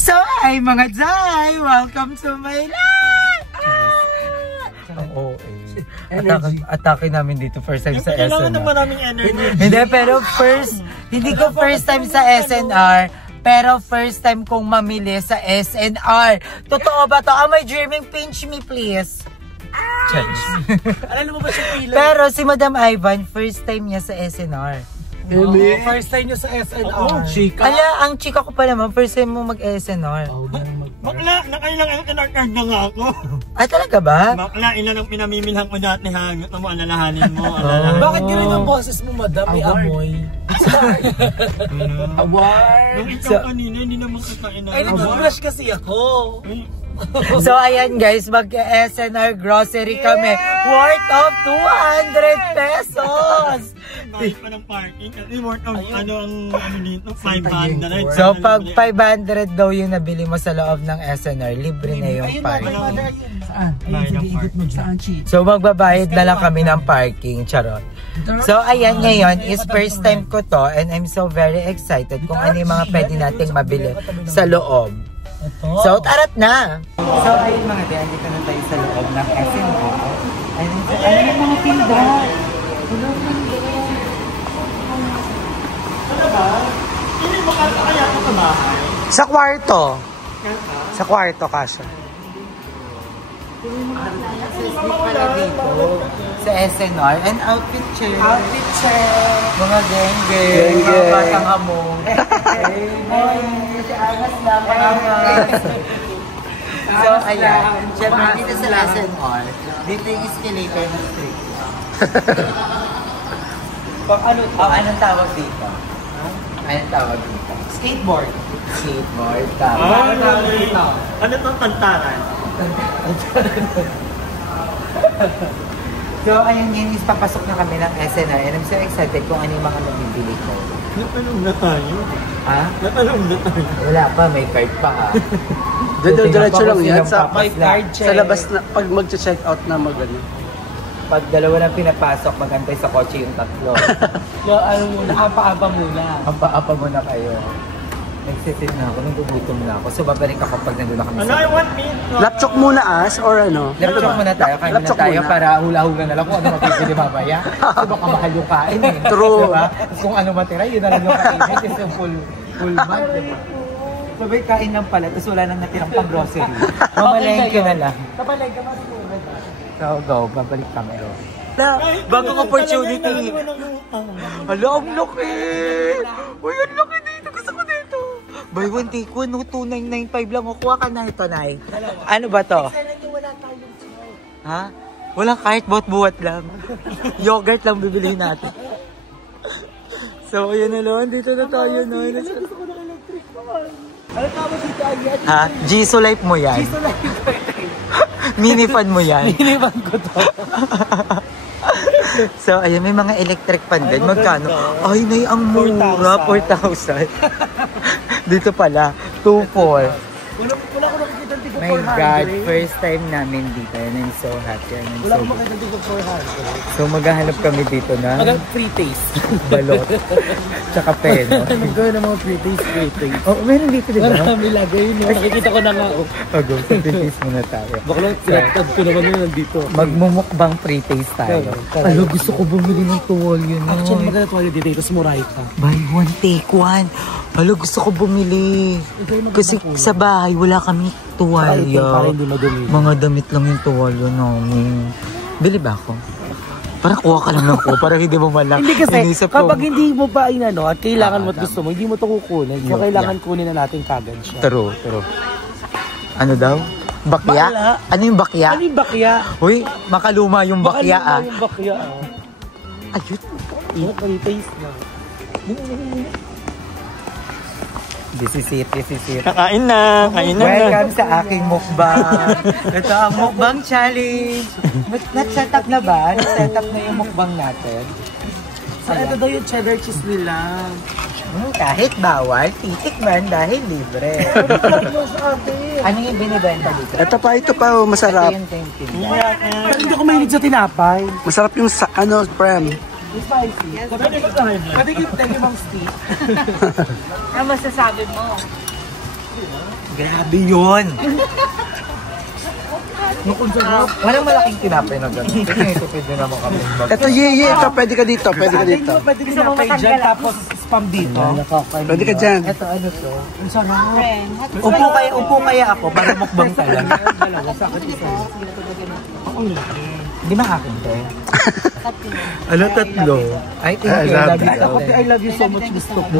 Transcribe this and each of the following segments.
So, ay mga Jai! Welcome to my life! Oo, atake namin dito first time sa SNR. Kailangan na maraming energy. Hindi, pero hindi ko first time sa SNR. Pero first time kong mamili sa SNR. Totoo ba to? Am I dreaming? Pinch me, please. Alam mo ba siya pila? Pero si Madam Ivan, first time niya sa SNR. First time niya sa SNR. Chika. Ala, ang chika ko pa naman, first time mo mag-SNR. Bakla, nakailang SNR card na nga ako. Ah, talaga ba? Bakla, ilan ang pinamimilhan ko dati ha. Ito mo, alalahanin mo. Bakit gano'n ang boses mo, madam? May amoy. Award. Nung ikaw kanina, hindi naman kita inaward. Ay, nag-brush kasi ako. So, ayan guys, mag-SNR grocery kami. Worth of 200 pesos! Mahal pa ng parking. Kasi worth of, ano dito, 500. So, pag 500 daw yung nabili mo sa loob ng SNR, libre na yung parking. Saan? Ayun, sige, ikot mo dyan. So, magbabayad na lang kami ng parking. Charot. So, ayan ngayon is first time ko to and I'm so very excited kung ano yung mga pwede nating mabili sa loob. So, tarat na! So, ayun mga diyan, dito na tayo sa loob ng SNR. Ayun yung mga tinda. Hindi mo kaya ito sa bahay? Sa kwarto. Sa kwarto, Kasha. Sa SNR and outfit chair. Outfit chair. Mga geng-geng. Mga batang hamon. Angas lang. So, ayan. Siyempre, dito sa SNR, dito yung escalator ng street. Anong tawag dito? Anong tawag dito? Skateboard. Skateboard. Tama. Ano itong pantaran? So, ayun yun is papasok na kami ng SNR and I'm so excited kung ano yung mga nabibili ko. Natanong na tayo. Ha? Natanong na tayo. Wala pa, may card pa ha. Diretso lang yan. Sa labas na, pag mag-check out na magano. Pag dalawa na pinapasok, magantay sa kotse yung tatlo. So, ano muna, apa-apa muna. Apa-apa muna kayo. Nagsisit na ako, nagugutom na ako. So, babalik ako pag nandun na kami Ano, I want meat. Lapchok muna or ano? Lapchok muna tayo, kain muna tayo para hula-hula na lang kung ano mabibili mamaya. Kasi baka mahal yung kain eh. True. Diba? Kung ano matira, yun na lang yung kainin. Kasi full month. Diba? Sabay kain lang pala, tapos wala nang natirang pang grocery. Mamalayin ka na lang. Kapalay ka masusunod. So, go. Babalik kami. Bagong opportunity. Hala, ang laki! Uy, ang laki dito. Gusto ko dito. Buy one, take one. 2,995 lang. Kuha ka na ito, Nay. Ano ba to? Ha? Walang kahit buhat-buhat lang. Yogurt lang bibilihin natin. So, ayan na lang. Dito na tayo, no? Gusto ko ng electric naman. Ano tawag dito agad? Ha? Jisoo Life mo yan? Jisoo Life ko. Minifan mo yan? Minifan ko to. So, ayan, may mga electric fan din. Magkano? Ay, Nay, ang mura. 4,000. Dito pala, 2,400. Wala ko nakikita ng My God, first time namin dito. And I'm so happy. Wala ko makikita ng tigong 400. So, maghahanap kami dito na Free taste. balot. Tsaka peno. Nagkaroon ng mga free taste. Oh, meron dito, di ba? Marami lagay yun. Nakikita ko na nga. Go, sa pre-taste muna tayo. Baka lang sinatad ko naman yun nandito. Magmumukbang pre-taste tayo. Alo, gusto ko bumili ng tuwalyo na. Actually, maganda tuwalyo dito. Tapos muray ka. Buy one, take one. Alo, gusto ko bumili. Kasi sa bahay, wala kami tuwalyo. Para hindi madumi. Mga damit lang yung tuwalyo namin. Bili ba ako? Para kuha ka lang ng para hindi mo malang. Hindi kasi, kapag hindi mo pa inano at kailangan mo at gusto mo, hindi mo ito kukunin. So, kailangan kunin na natin kagad siya. True. Ano daw? Bakya? Bala. Ano yung bakya? Ano yung bakya? Uy, makaluma yung bakya ah. Yung bakya Ayun. Yung taste na. This is it. Kakain na. Welcome sa aking mukbang. Ito ang mukbang challenge. Nag-set up na ba? Nag-set up na yung mukbang natin. So, ito daw yung cheddar cheese nila. Kahit bawal, titikman dahil libre. Ano yung binibenta dito? Ito pa, masarap. Pero hindi ko mahilig sa tinapay. Masarap yung prem. Yung spicy. Pwede yung Ma'am Steve. Ano masasabi mo? Grabe yun! Walang malaking tinapay na gano'n. Ito pwede naman kami. Ito, ito, pwede ka dito, pwede ka dito. Pwede ka tinapay dyan, tapos spam dito. Pwede ka dyan. Ito, ano to? Ang sarap. Upo kaya ako para mukbang talaga. Hindi makakin to eh. Ano tatlo? Ay, thank you. I love you so much, gusto ko.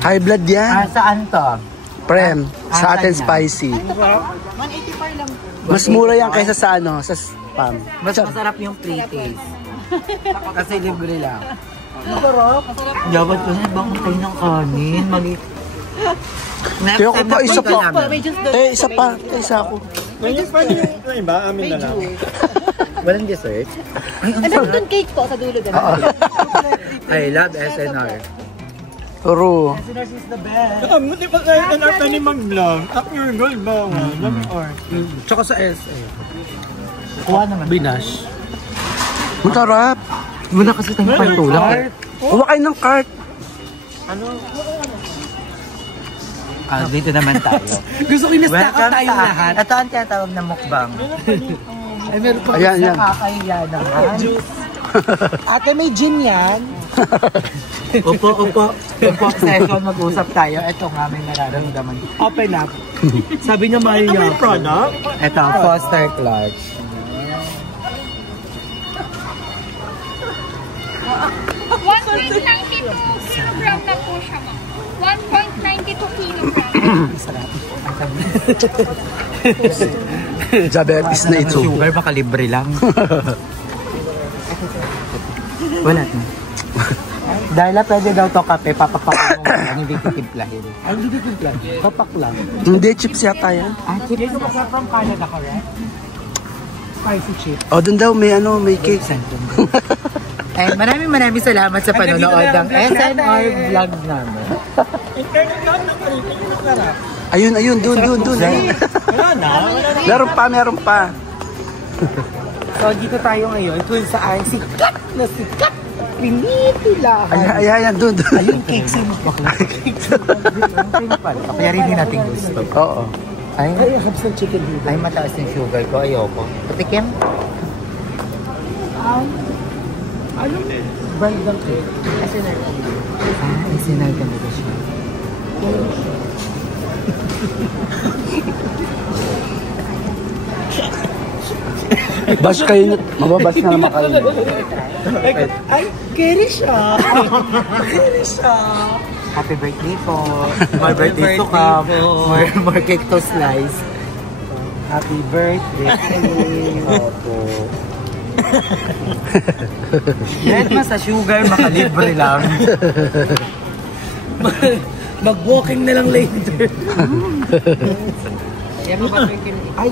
High blood yan. Saan to? Prem, sa atin spicy. 185 lang po. Mas mura yan kaysa sa ano, sa spam. Mas masarap yung pre-taste. Kasi libre lang. Masarap. Dapat kasi bang kayo ng kanin. Kaya ko pa, isa pa. Isa pa. Isa ako. Ngayon pa yung iba, amin na lang. Walang dessert? Doon cake po sa dulo. I love SNR. Turo. SNR is the best. Di ba tayo tanarta ni mag-vlog? Up your goal ba? Tsaka sa SA. Kuha naman. Binash. Masarap. Muna kasi tayong pantulang. Kuha kayo ng cart. Dito naman tayo. Gusto ko in-stack out tayong lahat. Ito ang tinatawag na mukbang. Ay, meron pa Ayan, yan. Nakakahiya naman. Ate, may gin yan. Opo. Session, mag-usap tayo. Ito nga, may nararamdaman. Open up. Sabi niya Maria. May product? Ito, Foster Clutch. 1.92 kilogram na po siya, ma'am. 1.92 kilogram. Diabetes na ito. Sugar, baka libre lang. Wala na. Dahil pwede daw to kape, papapakin mo lang, hindi titimplahin. Ay, hindi titimplahin. Kapak lang. Hindi, chips yata yan. Chips na masarap from Canada, correct? Spicy chips. O, dun daw, may may cake. Ay, maraming salamat sa panonood ng SNR vlog namin. Ayun, dun. Meron pa. So, dito tayo ngayon kung saan sikat na pinitilahan. Ayan, dun. Ayun, cake sa bakla. Kaya rin din natin gusto. Oo. Ay, Ay, habs ng chicken noodle. ay, mataas yung sugar ko. Ayoko. Patikim? Ano? Brand ng cake. SNR talaga siya. Bash kayo, mababas na naman kayo. Ay, carry siya. Happy birthday po. More birthday to come. More cake to slice. Happy birthday. Opo. Kahit mas sa sugar, makalibre lang. Mag-walking na lang later. Ay,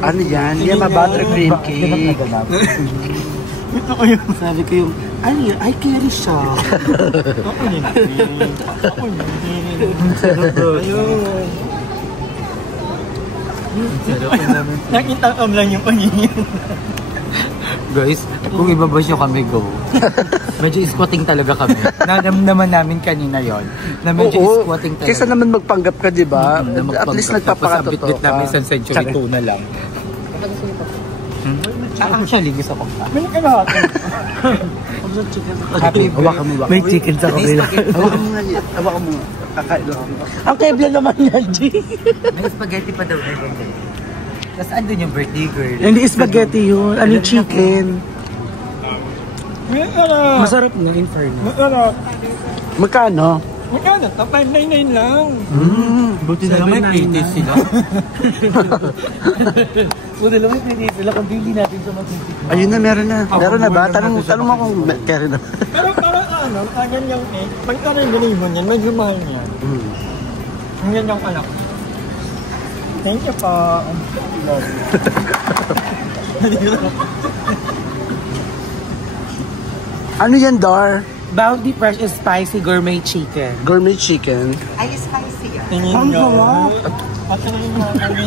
Ano yan? Yan, butter cream cake. sabi ko yung, ay, carry siya. Nakita ko lang yung pangingin. Guys, kung ibabash nyo kami, go. Medyo squatting talaga kami. Naman namin kanina yon na medyo squatting talaga. Kesa naman magpanggap ka, di ba? At least nagpapakatotoo ka. namin isang century tuna lang. Actually, gusto ko pa. May kalahati. Happy Hawakan mo ba? May chicken sa kabila. Hawakan mo nga yan. Hawakan mo nga. Kakain lang ako. Ang kebla naman yan, G. May spaghetti pa daw. Tapos andun yung birthday girl. Hindi spaghetti yun. Ano yung chicken? May kalahati. Masarap na, inferno. May kalahati. Magkano? Magkano? 599 lang. Buti na lang may pretty sila. Buti lang may pretty sila kung hindi natin sa matitip. Ayun na, meron na. Meron na ba? Tanong mo kung meron na. Pero parang kagan yung cake. Pag binili mo niyan, medyo mahal niya. Ang yan yung anak. Thank you po. Ano yan, Dar? Bounty Fresh is spicy gourmet chicken. Gourmet chicken. Ay, spicy ah. Tingin nyo. At tingin nyo kami.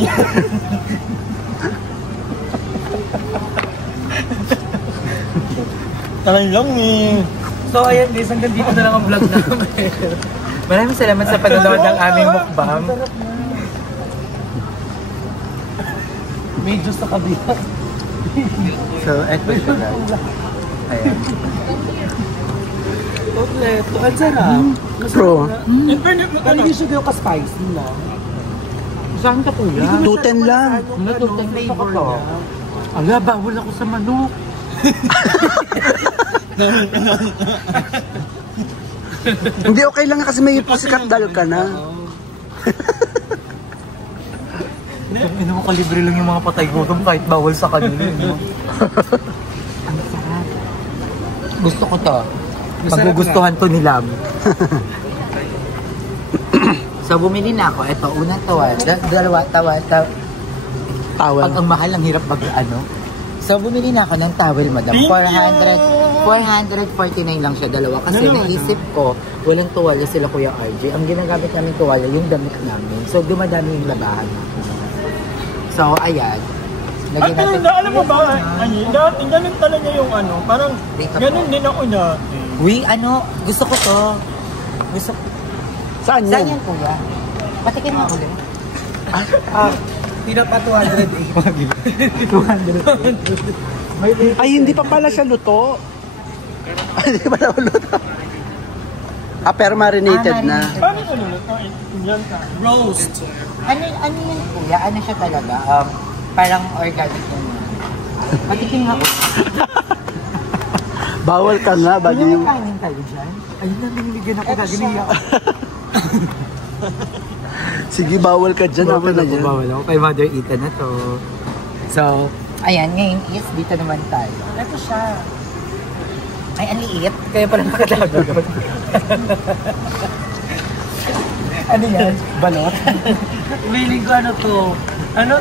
Talang lang eh. So ayan guys, hanggang dito na lang ang vlog namin. Maraming salamat sa panonood ng aming mukbang. Medyo sa kabila. So, eto siya guys. Ayan. Kompleto. Ang sarap. Pro. Pero hindi siya ka spicy na. Saan ka kuya? 210 lang. Natutang flavor niya. Ala, bawal ako sa manok. Hindi, okay lang kasi may pussycat doll ka na. Kung ino mo kalibre lang yung mga patay gutom kahit bawal sa kanila. No? Ang sarap. Gusto ko to. Magugustuhan to ni Lam. So, bumili na ako. Ito, unang tawad. Dalawa, tawad. Tawel. Pag ang mahal, ang hirap ano. So, bumili na ako ng towel, madam. 449 lang siya, dalawa. Kasi naisip ko, walang tuwalya sila Kuya RJ. Ang ginagamit namin tuwalya, yung damit namin. So, dumadami yung labahan. So, ayan. At alam mo ba, dati ganun talaga yung ano, parang ganun din ako na. Uy, gusto ko to. Gusto ko. Saan Saan yan? yan, Kuya? Patikin mo ulit. Hindi na pa 200. Ay, hindi pa pala siya luto. Hindi pa pala luto. Pero marinated na. Paano ito nuluto? Yan ka. Roast. Ano yun, Kuya? Ano siya talaga? Parang organic yun. Patikin nga ulit. Bawal ka na. Bago Yung yung... kainin tayo dyan. Ayun na, nanginigyan ako. Gagawin ako. Sige, bawal ka dyan. Bawal ako, bawal ako. Kay Mother Ethan na to. So, ayan, ngayon is dito naman tayo. Ito siya. Ay, ang liit. Kaya pala nakatagod. Ano yan? Balot? Feeling ko ano to. Ano?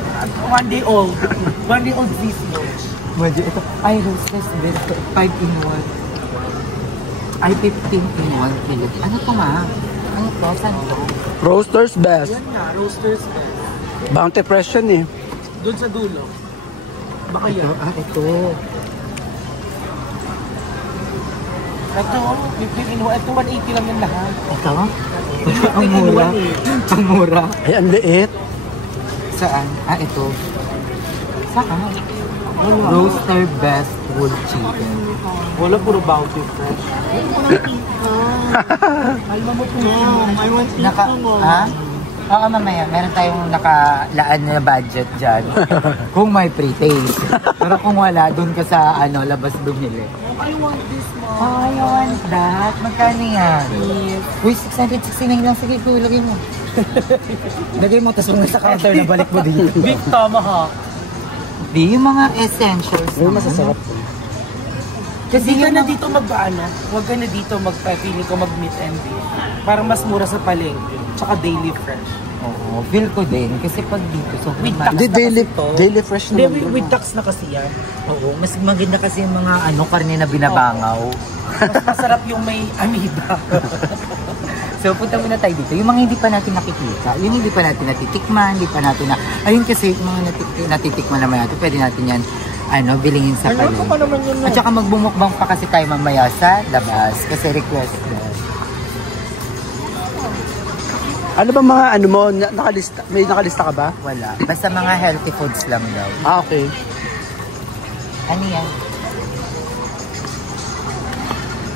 1 day old. 1 day old fish roast. Medyo ito. Ay, roastless best. 5 in 1. Ay, 15 in 1 kilo. Ano to nga? Ano to? Saan to? Roaster's best. Yan nga, roasters. Bounty Fresh yan eh. Doon sa dulo. Baka Ito, yan. ito. Ito, 15 in 1. Ito, 180 lang yan lahat. Ito? Ang mura. Ang mura. Ay, ang liit. Saan? Ito. Saan? Roaster best wood chicken. Wala, puro bounty fresh. Alma mo po. I want Naka, ha? Oo, mamaya. Meron tayong nakalaan na budget dyan. Kung may pre-taste. Pero kung wala, dun ka sa labas bumili. I want this one. Oh, I want that. Magkano yan? Uy, 669 lang. Sige, lagay mo. Lagay mo, tapos kung nasa counter na balik mo dito. Big tomahawk. Di, yung mga essentials. Ay, masasarap. Kasi Hindi ka yung na mga- dito mag-ano. Huwag ka na dito mag-feeling ko mag-meet and beat. Parang mas mura sa palengke. Tsaka daily fresh. Oo, feel ko din. Kasi pag dito, so With ma- tax Hindi, na daily, kasi to. daily fresh Hindi, naman. with tax na kasi yan. Oo, mas maganda kasi yung mga karne na binabangaw. Mas masarap yung may amoeba. So, punta muna tayo dito. Yung mga hindi pa natin nakikita, yung hindi pa natin natitikman, hindi pa natin na... Ayun kasi, yung mga natitikman naman natin, pwede natin yan, bilingin sa Ano ko pa palengke. naman yun. At saka magbumukbang pa kasi tayo mamaya sa labas, kasi requested. Ano ba mga mo, nakalista, may nakalista ka ba? Wala. Basta mga healthy foods lang daw. Okay. Ano yan?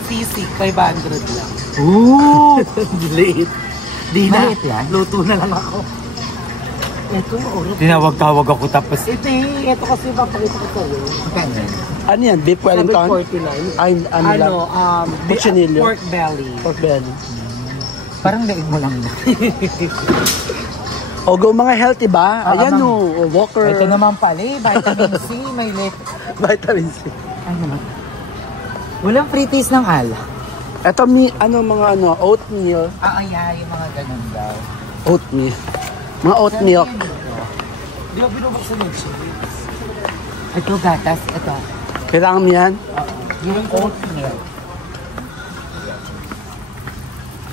Sisig, 500 lang. Ooh! Late. Di na. Maliit yan? Luto na lang ako. Ito, oras. Tinawag-tawag ako tapos... Ito kasi papakita ko sa'yo. Magkano yan? Ano yan? Beef Wellington? 749. Ay, ano lang? Cuchinillo. Pork belly. Pork belly. Parang daig mo lang na. O, go mga healthy ba? Ayan ma'am. o, Walker. Ito naman pala vitamin C, may Vitamin C. Ano? Walang free taste ng alak. Ito, oatmeal. Yeah, yung mga ganun daw. Oatmeal. Mga oat milk. Di ba binubuksan yung cheese? Ito gatas, ito. Kailangan mo yan? Yung oatmeal.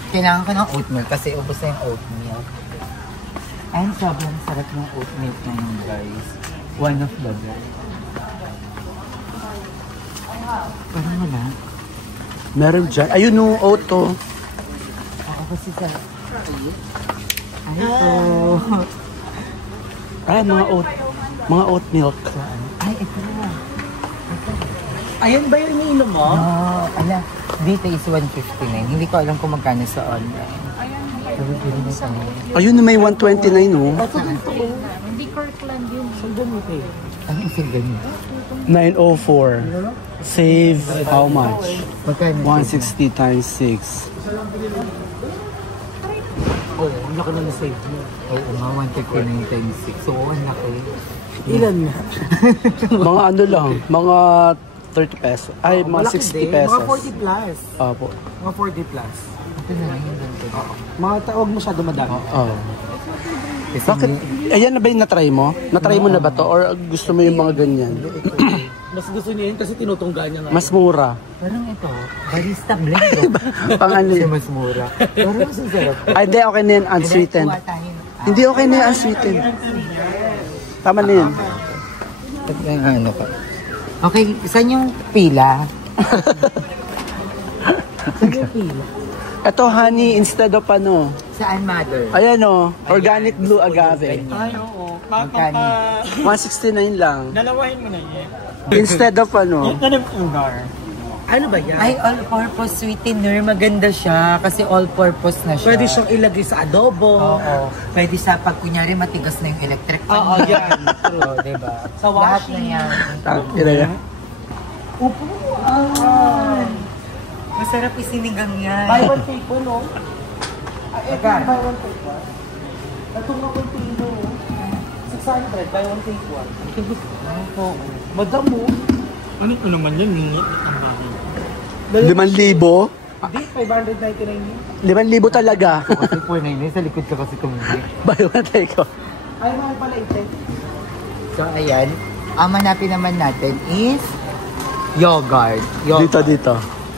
Kailangan ko ng oatmeal kasi ubos na yung oatmeal. Ay, sobrang sarap ng oatmeal na yun, guys. One of the best. Parang wala. Meron dyan. Ayun o, oat to. Oo Ako si sa... Ay, ito. Ay, mga oat milk. Ay, ito. Ayun ba yung iniinom mo? Oh, ala. Dito is 159. Hindi ko alam kung magkano sa online. Ayun na may 129, oh. Hindi Kirkland yun. Ano isang ganito? 904. Save how much? Magkano? 160 times 6. Oo, ang laki na na-save mo. Oo nga, 159 times 6. So, ang laki. Ilan na? Mga ano lang, mga 30 pesos. Ay, mga Malaki 60 din. pesos. Mga 40 plus. Opo. Mga 40 plus. Ito na lang yung ganito. Mga tawag masyado madami. Oh. Kasi Bakit? Ayan na ba yung natry mo? Natry mo na ba to? Or gusto mo yung mga ganyan? Mas gusto niya yun kasi tinutungga niya nga. Mas mura. parang ito, barista blend. Pang ano Kasi yun? mas mura. Parang mas sarap. Ay, di, okay na yun, unsweetened. Hindi, okay na yun, unsweetened. Tama na yun. Ano pa? Okay, saan yung pila? Saan yung pila? Ito, honey, instead of ano. Saan, mother? Ayan o, organic blue agave. Ay, oo. Magkano? 169 lang. Dalawahin mo na yan. Instead of ano. Ito na yung ugar. Ano ba yan? Ay, all-purpose sweetener. Maganda siya kasi all-purpose na siya. Pwede siyang ilagay sa adobo. Oo. Pwede sa pag kunyari matigas na yung electric fan. Oo, yan. Oo, diba? Sa Lahat na washing. yan. Ina yan. Upuan. Masarap isinigang yan. Buy one take one, no? Ito Magkano? buy one take one. Ito nga container, 600, buy one take one. Madam mo. Ano naman yan? Mingit ang bahay. 5,000? Hindi, 599 yun. 5,000 talaga. Kasi 499 sa likod ka kasi tumingin. Buy one take ko. Ay, mahal pala ito. So, ayan. Ang hanapin naman natin is yogurt. Dito.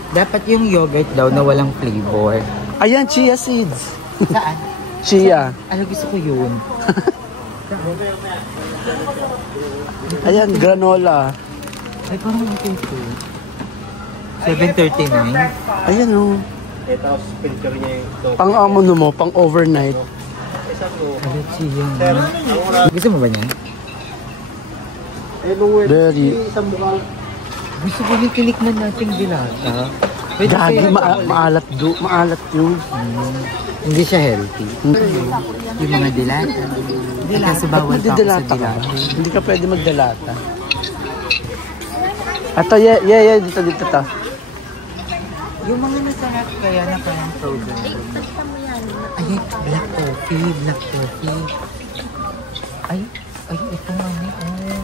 Dapat yung yogurt daw na walang flavor. Ayan, chia seeds. Saan? Chia. Ano gusto ko yun? Ayan, granola. Ay, parang ito ito. 739. Ayan o. Pang ano mo, pang overnight. Ano siya? Gusto mo ba niya? Very. Gusto ko tinikman natin dilata. Pwede Gagi, kaya- maalat yung. Hindi siya healthy. Yung mga dilata. Ay, kasi bawal pa ako sa Magdidilata ka ba? dilata. Hindi ka pwede magdalata. Ato, dito ta. Yung mga nasarap kaya na parang frozen. Ay, black coffee. Ay, ito nga ni. Oh.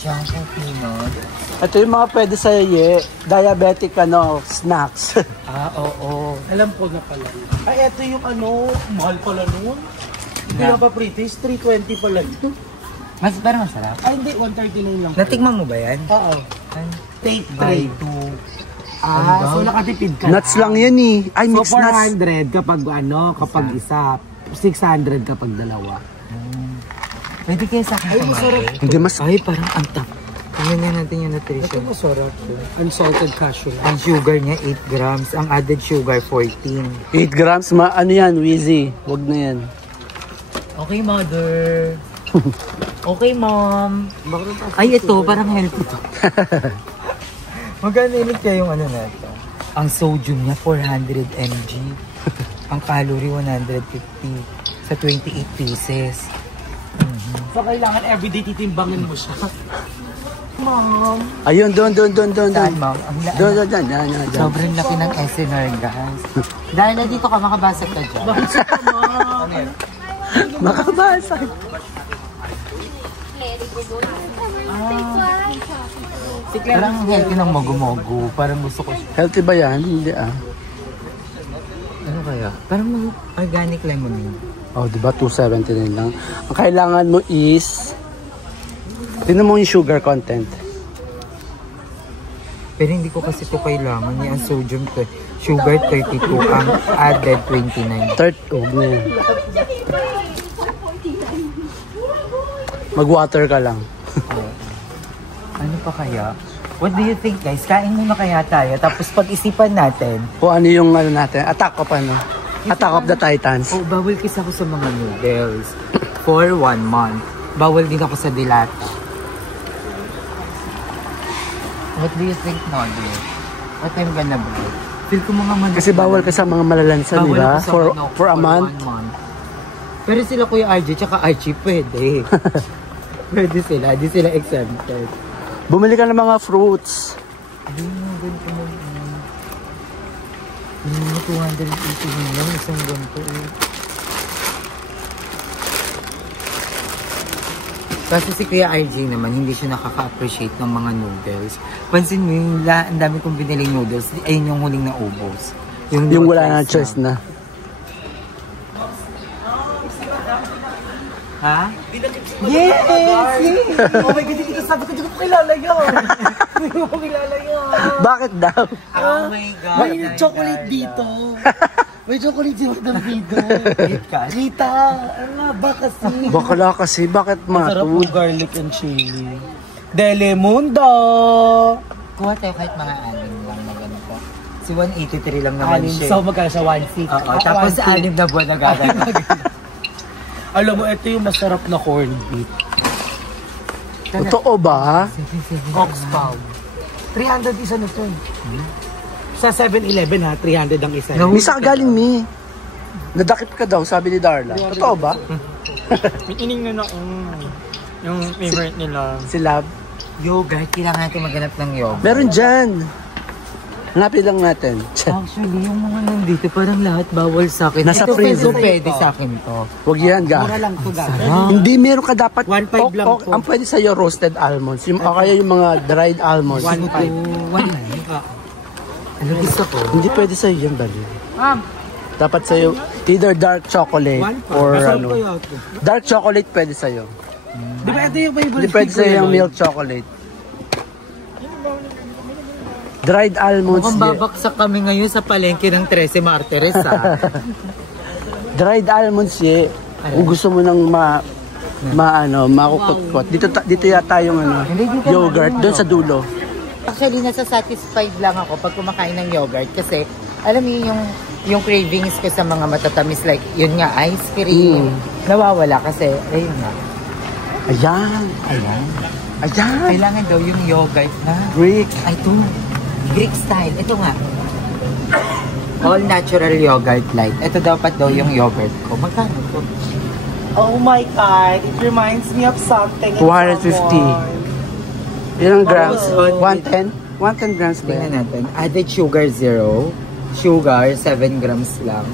Jumbo peanut. Ito yung mga pwede sa diabetic snacks. Oo. Alam ko na pala. Ay, ito yung mahal pala nun. Hindi Yeah. na pa British, 320 pala yun. Mas parang masarap. Ay, hindi, 139 lang. Natikman mo ba yan? Oo. Ay, Take buy 3. two. So nakatipid ka. Nuts lang yan eh. Ay, So mixed nuts. 400 kapag isa. 600 kapag dalawa. Pwede kaya sa akin tumari? Hindi mas... Ay, parang ang tap. Tingnan na natin yung Ito nutrition. masarap yun. Unsalted cashew. Ang sugar niya, 8 grams. Ang added sugar, 14. 8 grams, ano yan, Wheezy. Wag na yan. Okay, mother. Okay, mom. Ay, ito, parang healthy to. Magkano ulit kaya yung na ito? Ang sodium niya, 400 mg. Ang calorie, 150. Sa 28 pieces. So kailangan everyday titimbangin mo siya. Mom. Ayun, doon. Saan, mom? Ang Doon. Yan. Sobrang laki ng SNR, guys. Dahil na dito ka, makabasag ka dyan. Bakit ka, mom? Makabasag. Parang healthy ng mogo-mogo. Parang gusto ko. Healthy ba yan? Hindi ah. Ano kaya? Parang organic lemonade. Oh, di ba 279 lang. Ang kailangan mo is tingnan mo yung sugar content. Pero hindi ko kasi ito kailangan. Yung sodium sugar 32, ang added 29. Na yan. Mag-water ka lang. Ano pa kaya? What do you think, guys? Kain muna kaya tayo, tapos pag-isipan natin. Kung ano yung ano natin, Attack of ano? Attack of the Titans. Oh, bawal kasi ako sa mga noodles. For 1 month. Bawal din ako sa dilata. What do you think, Noddy? What I'm gonna buy? Feel ko mga manok. Kasi bawal ka sa mga malalansa, di ba? For a month. 1 month. Pero sila Kuya RJ tsaka Archie pwede. Pwede sila, di sila exempted. Bumili ka ng mga fruits. Hindi mo, ganito mo. Hindi mo 280 lang, isang ganito eh. Kasi si Kuya RJ naman, hindi siya nakaka-appreciate ng mga noodles. Pansin mo, yung ang dami kong biniling noodles, ayun yung huling na ubos. Yung wala na choice na. Ha? Yes! Oh my God, hindi ko sabi ko, hindi ko kilala yun. Hindi ko kilala yun. Bakit daw? Oh my God. May chocolate dito. May chocolate si Madam Pido. Rita, ano nga ba kasi? Bakala kasi, bakit Sarap matod? ng garlic and chili. Delemundo! Kuha tayo kahit mga 6 lang na ganito. Si 183 lang naman Anim, siya. so magkano siya? 1.6. Oo, tapos 6 na buwan na gagawin. Alam mo, ito yung masarap na corned beef. Totoo ba? Ox pound. 300 isa nito. Sa 7-Eleven ha, 300 ang isa. No. Misa ka galing, Mi. Nadakip ka daw, sabi ni Darla. Totoo ba? Iningan ako. Yung favorite nila. Si Lab. Yogurt, kailangan natin maghanap ng yogurt. Meron dyan. Hanapin lang natin. Actually, yung mga nandito, parang lahat bawal sa akin. Nasa Ito, freezer. pwede sa akin to. Huwag yan, Mura ga. lang to guys. Hindi meron ka dapat. 1.5 lang to. Ang pwede sa'yo, roasted almonds. Yung, o kaya yung mga dried almonds. 1.5. Wala. Ano gusto ko? Hindi pwede sa'yo yan, Dali. Ma'am, Dapat sa'yo, either dark chocolate 1.5. or Masarap ano. kaya ito. Dark chocolate pwede sa'yo. Di ba ito yung favorite? Hindi pwede sa'yo yung milk chocolate. Dried almonds. Mukhang babaksak kami ngayon sa palengke ng 13 Martires, ha? Dried almonds, ye. Kung gusto mo nang makukot-kot. Dito yata yung yogurt, doon sa dulo. Actually, nasa-satisfied lang ako pag kumakain ng yogurt kasi alam mo yung cravings ko sa mga matatamis like yun nga, ice cream. Nawawala kasi, ayun nga. Ayan. Ayan. Ayan. Kailangan daw yung yogurt na Greek. ay ito, Greek style. Ito nga. All natural yogurt light. Ito dapat daw yung yogurt ko. Magkano ito? Oh my God, it reminds me of something. 250. Ilang grams? 110? 110 grams ba yan? Tingnan natin. Added sugar 0. Sugar 7 grams lang.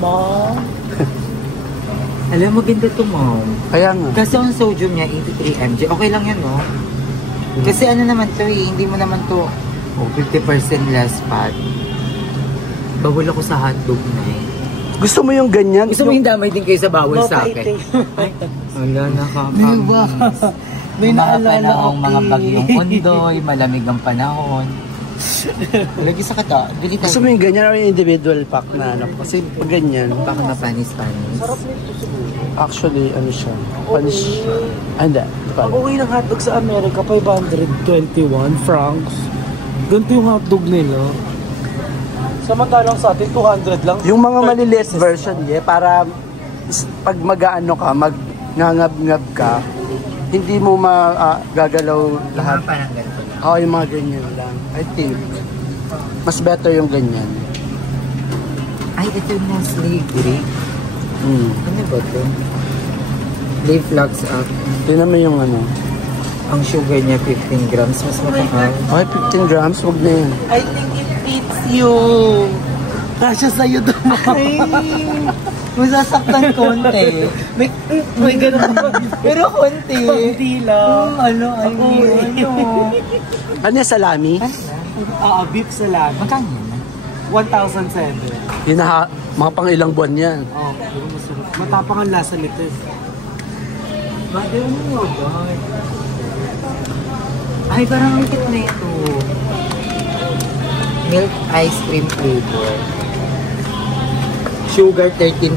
Mom. Alam mo, maganda ito, Mom. Kaya nga. Kasi ang sodium niya, 83 mg. Okay lang yan, no? Kasi ano naman to eh, hindi mo naman to 50% less fat. Bawal ako sa hotdog na eh. Gusto mo yung ganyan? Gusto mo yung damay din kayo sa bawal sa akin? Wala, nakakamiss. May naalala panahong mga bagyong undoy, malamig ang panahon. Lagi sa kata, bili Gusto tayo. mo yung ganyan or yung individual pack na ano? Kasi pag ganyan, Baka mapanis-panis. actually, ano siya? Punish. Hindi. Ang uwi ng hotdog sa Amerika, 521 francs. Ganito yung hotdog nila. Samantalang sa atin, 200 lang. Yung mga maliliit version, para pag mag-ano ka, mag-ngangab-ngab ka, hindi mo magagalaw lahat. Parang ganito lang. Oo, yung mga ganyan lang. I think, mas better yung ganyan. Ay, ito yung Nestle Greek. Ano ba ito? Leaf flags up. Tingnan mo yung ano. Ang sugar niya 15 grams. Mas matakaw. Okay, 15 grams, huwag na yun. I think it fits you. Kasya sa'yo doon. Masasaktan konti. May ganun pa. Pero konti. Hindi lang. Ano, I mean, ano. Ano yung salami? Beef salad. Magkano yun? 1,007. Yun na, mga pang ilang buwan yan. Oh, pero masarap. Matapang ang lasa nito. Bakit ano yogurt? Ay, parang ang cute na ito. Milk ice cream flavor. Sugar 13,000.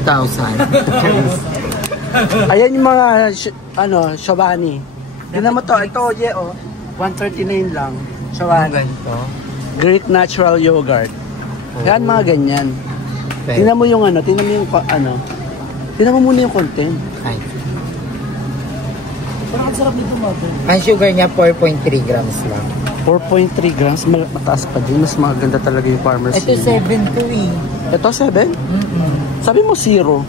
Ayan yung mga, Shobani. Tingnan mo to, ito, oh. 139 lang. Ang Shawani. ganito. Greek natural yogurt. Yan, mga ganyan. Okay. Tingnan mo yung ano, tingnan mo yung ano. Tingnan mo muna yung content. Ay. Parang ang sarap nito, mother. Ang sugar niya 4.3 grams lang. 4.3 grams, mataas pa din. Mas maganda talaga yung farmer's Ito Tea. 7 to eh. Ito 7? Sabi mo 0.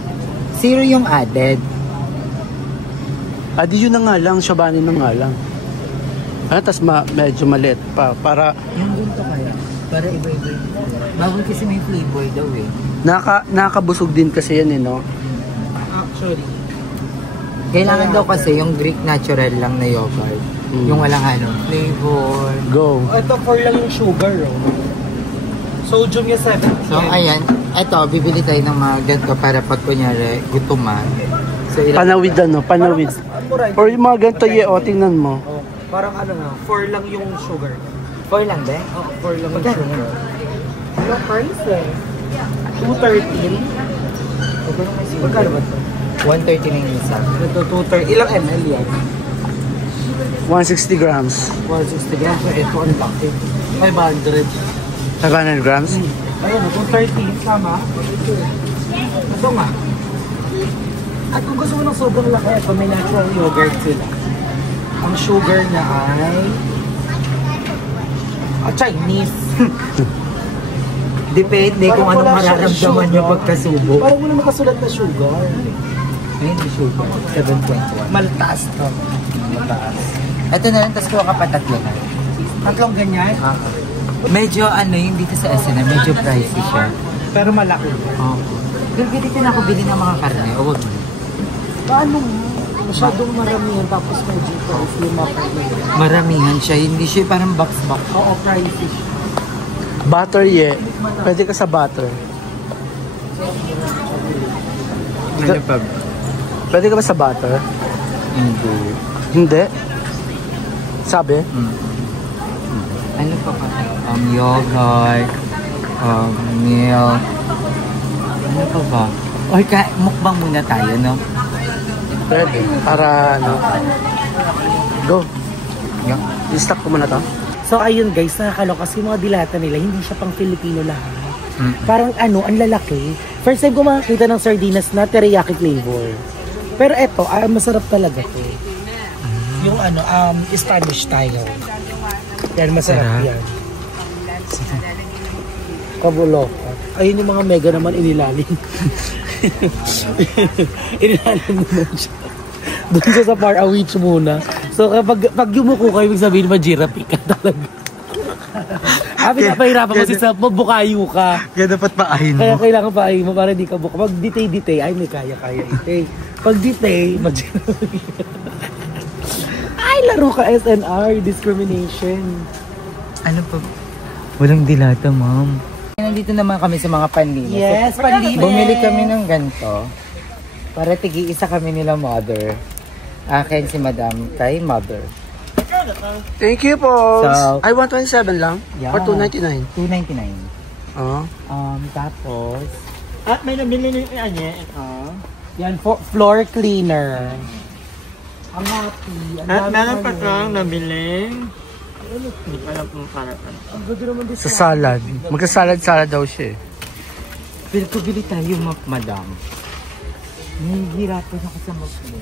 0 yung added. Adi yun na nga lang, Shawani na nga lang. Tapos medyo maliit pa. Para Yung ganito kaya. Para iba-iba yung bawal kasi may flavor daw eh. nakakabusog din kasi yan no? Actually. Kailangan daw kasi yung Greek natural lang na yogurt. Yung walang flavor. Go. Ito 4 lang yung sugar, oh. Sodium niya 7. So ayan, ito bibili tayo ng mga ganito para pag kunyari gutuman. So Panawid panawid. Or yung mga ganito tingnan mo. Oh, parang ano na, 4 lang yung sugar. 4 lang ba? Oh, 4 lang yung Magkano? sugar. Yung price eh. 213. Magkano ba ito? 139 yung isa. Ito 230. Ilang ml yan? 160 grams. 160 grams. So ito ang laki. 500. 500 grams? Ayun, 230. Tama. Ito nga. At kung gusto mo ng sobrang laki, ito may natural yogurt sila. Ang sugar niya ay Chinese. Depende kung Parang anong wala siyang mararamdaman sugar. nyo pagkasubo. Parang wala makasulat na sugar. Ayun yung sugar. 7.1. Maltaas to. Mataas. Ito na lang, tapos kuha ka pa tatlo na. Tatlong ganyan, Medyo yung dito sa SNM, medyo pricey siya. pero malaki. Oo. Bili ka na ako bili ng mga karne, o wag mo. Paano mo? Masyadong maramihan tapos medyo pricey yung mga karne. Maramihan siya, hindi siya parang box-box. Oo, pricey siya. Butter Pwede ka sa butter. Ano pa? Pwede ka ba sa butter? Hindi. Hindi. Sabi? Ano pa ba? Yogurt, milk. Ano pa ba? Oy, mukbang muna tayo, no? Pwede. Para Go. Yeah. I-stop ko muna to. So ayun guys, nakakaloka kasi yung mga dilata nila, hindi siya pang Filipino lahat. Parang ang lalaki. First time ko makakita ng sardinas na teriyaki flavor. Pero eto, masarap talaga to. Yung Spanish style. Yan, masarap yan. Kabuloka. Ayun yung mga mega naman inilalim. Inilalim naman siya. Doon siya sa far away muna. So pag yumuko kayo, ibig sabihin majirapi ka talaga. Pinapahirapan mo si self mo, bukayo ka. Kaya dapat paahin Kaya kailangan paahin mo para di ka buka. Pag ditay, ay may kaya itay. Pag ditay, majirapi. Ay, laro ka SNR, discrimination. Ano pa? Walang dilata, ma'am. Nandito naman kami sa mga panlinis. Yes, So, panlinis. Bumili kami ng ganito. Para tigi-isa kami nila mother. Akin si madam kay mother. Thank you, po. So- Ay, 127 lang? Yeah. Or 299? 299. Oo. Tapos, At may nabili ni Anye. Yan, floor cleaner. Ang happy. At meron pa siyang nabiling. Hindi pa alam kung para pa. Ang ganda naman din Sa salad. Magka-salad-salad daw siya eh. bili tayo, madam. Nahihirapan ako sa map mo.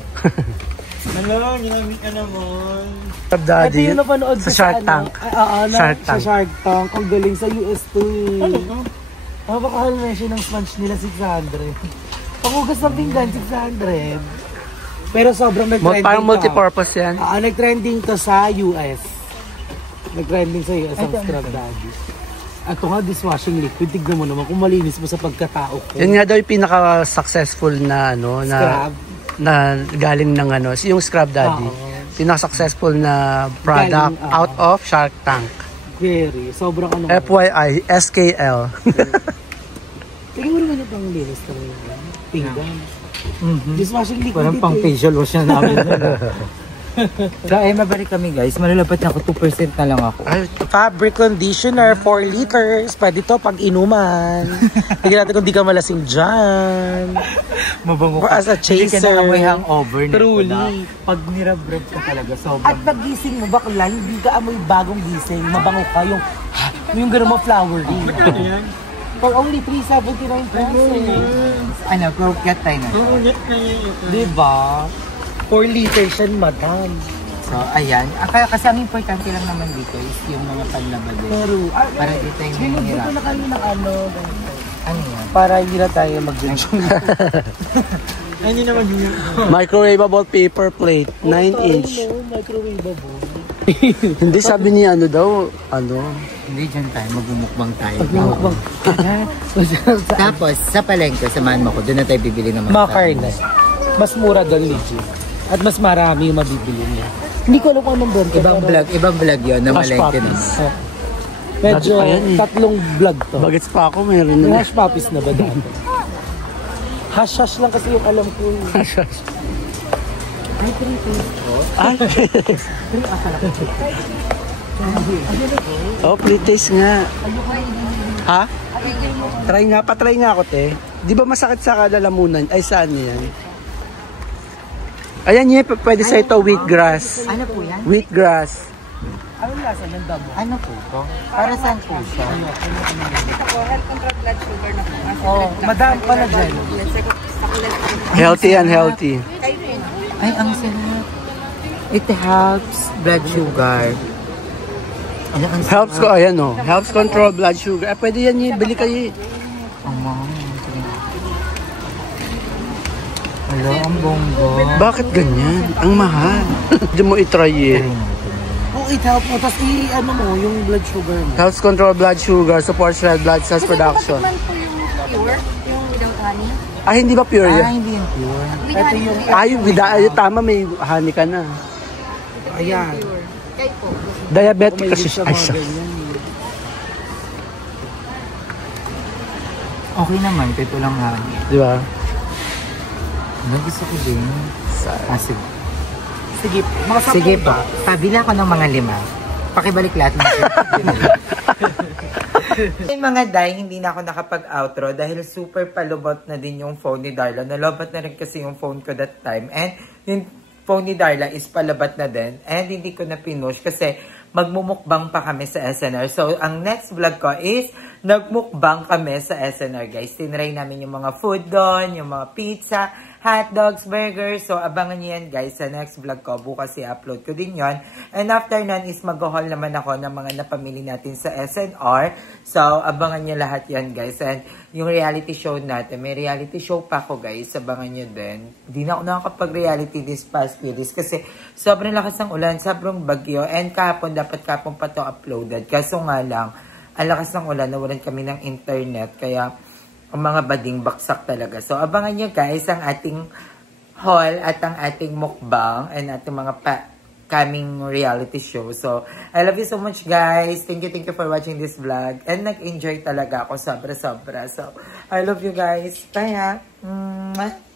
Hello, ginamit ka naman. Top Daddy. Ito yung napanood sa ko Shark Tank. Shark Sa Tank. Shark Tank. Ang galing sa US2 eh. Napakahal na siya ng sponge nila 600. Pangugas ng pinggan 600. Pero sobrang nag-trending Parang to. multipurpose yan. Nag-trending to sa US. Nag-trending sa US ang Ay, Scrub Daddy. At ito nga, dishwashing liquid. Tignan mo naman kung malinis mo sa pagkatao ko. Yan nga daw yung pinaka-successful na Scrub. na galing ng yung Scrub Daddy. Oo. Pinaka-successful na product Galing, out of Shark Tank. Very. Sobrang FYI, SKL. Tingnan mo naman itong linis na rin. Pinggan. Dishwashing liquid. Parang ito pang eh. facial wash na namin. So, ay, mabalik kami guys. Malalapat na ako. 2% na lang ako. Fabric conditioner, 4 liters. Pwede to pag inuman. Tignan natin kung di ka malasing dyan. Mabango Or ka. as a Hindi ka chaser. na amoy hangover nito Truly. na. Pag nirabrab ka talaga, At sobrang. pag gising mo, bakla, hindi ka amoy bagong gising. Mabango ka yung gano'n mo flowery. For only 379 pesos. Ano, croquette tayo na. Ulit na yun. Diba? 4 liters yan, madam. So, ayan. Kaya kasi ang importante lang naman dito is yung mga panlabad din. Pero, Para di tayo binugbuto mahihirap. na kami ng ano. Ano yan? Para hindi na tayo mag-judge. Ay, hindi naman yun. Microwavable paper plate, 9-inch. Microwavable. Hindi sabi niya ano daw, ano. Hindi dyan tayo, magmumukbang tayo. Mukbang. Tapos, sa palengke, samahan mo ko, doon na tayo bibili ng Mga karne. Mas mura doon, legit. At mas marami yung mabibili niya. Hindi ko alam kung anong brand. Ibang vlog yun na Hush malengke puppies. naman. Medyo Dati pa yan eh. tatlong vlog to. Bagets pa ako, meron May na. hush puppies na ba daan? Hush-hush lang kasi yung alam ko. Ay, 3 pesos. Ay, oh, pre-taste nga. Ha? Patry nga ako, te. Di ba masakit sa kalalamunan? Ay, saan yan? Ayan yun, pwede sa ito, wheatgrass. Ano po yan? Wheatgrass. Anong lasa ng dabo? Ano po ito? Para saan po siya? Oh, madam pala dyan. Healthy and healthy. Ay, ang sarap. It helps blood sugar. Ano ang sarap? Helps ko, ayan o. Helps control blood sugar. Pwede yan yun, bili kayo. Hello, ang bonggo. Bakit ganyan? Ang mahal. Hindi mo itry eh. Oh, it help mo. Tapos ano mo, yung blood sugar mo. Helps control blood sugar, supports red blood cells production. man po yung pure, yung without honey. Ah, hindi ba pure Ah, yan? hindi yung pure. With Ito honey yung- po Ah, yung tama, may honey ka na. Ayan. pure. Kayo po. Diabetic May kasi sa siya. Ay, mga siya. ganyan. Okay naman, ito lang honey. Di ba? Gusto ko din. Sige. Sige, mga sample Sige ba? po. Pabila ko ng mga 5. Pakibalik lahat ng Yung mga day, hindi na ako nakapag-outro dahil super palubot na din yung phone ni Darla. Nalobat na rin kasi yung phone ko that time. And yung phone ni Darla is palabat na din. And hindi ko na pinush kasi magmumukbang pa kami sa SNR. So, ang next vlog ko is nagmukbang kami sa SNR, guys. Tinry namin yung mga food doon, yung mga pizza, hot dogs, burgers. So, abangan nyo yan, guys, sa next vlog ko. Bukas i-upload ko din yon. And after nun is mag-haul naman ako ng mga napamili natin sa SNR. So, abangan nyo lahat yan, guys. And yung reality show natin, may reality show pa ako, guys. Abangan nyo din. Hindi na ako nakakapag-reality this past few days kasi sobrang lakas ng ulan, sobrang bagyo. And kahapon, dapat kahapon pa to uploaded. Kaso nga lang, ang lakas ng ulan, nawalan kami ng internet. Kaya, ang mga bading baksak talaga. So, abangan nyo guys ang ating haul at ang ating mukbang and ating mga coming reality show. So, I love you so much guys. Thank you for watching this vlog. And nag-enjoy talaga ako sobra-sobra. So, I love you guys. Bye ha.